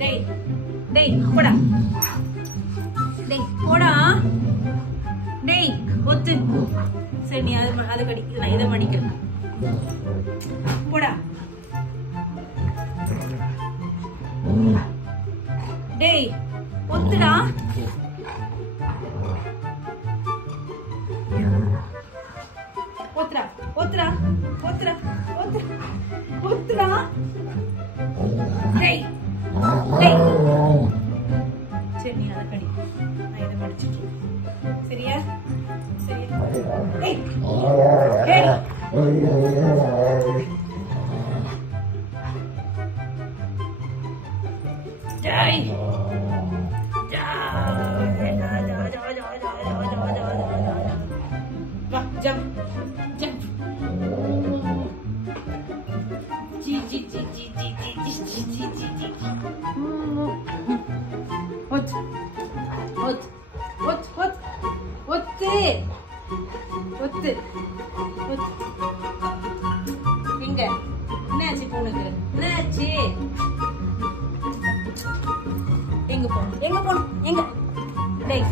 டேய் டேய் போடா. டேய் போடா. டேய் ஒத்து. சரி நீ அது கடி, நான் இதை மடிக்கிறேன். போடா. டேய் ஒத்துடா. ஒத்துடா ஒத்துடா ஒத்துடா ஒத்துடா ஒத்துடா. டேய் டேய் சரி நீ அதை கடி, நான் இதை மடிச்சிட்டு. சரியா சரியா. டேய் டேய் டேய் va jump jump ji ji ji ji ji ji ji ji ji ji what what what what what what what எங்க என்னாச்சு போனுக்கு, என்னாச்சு? எங்க போணும் எங்க போணும் எங்க? டேய்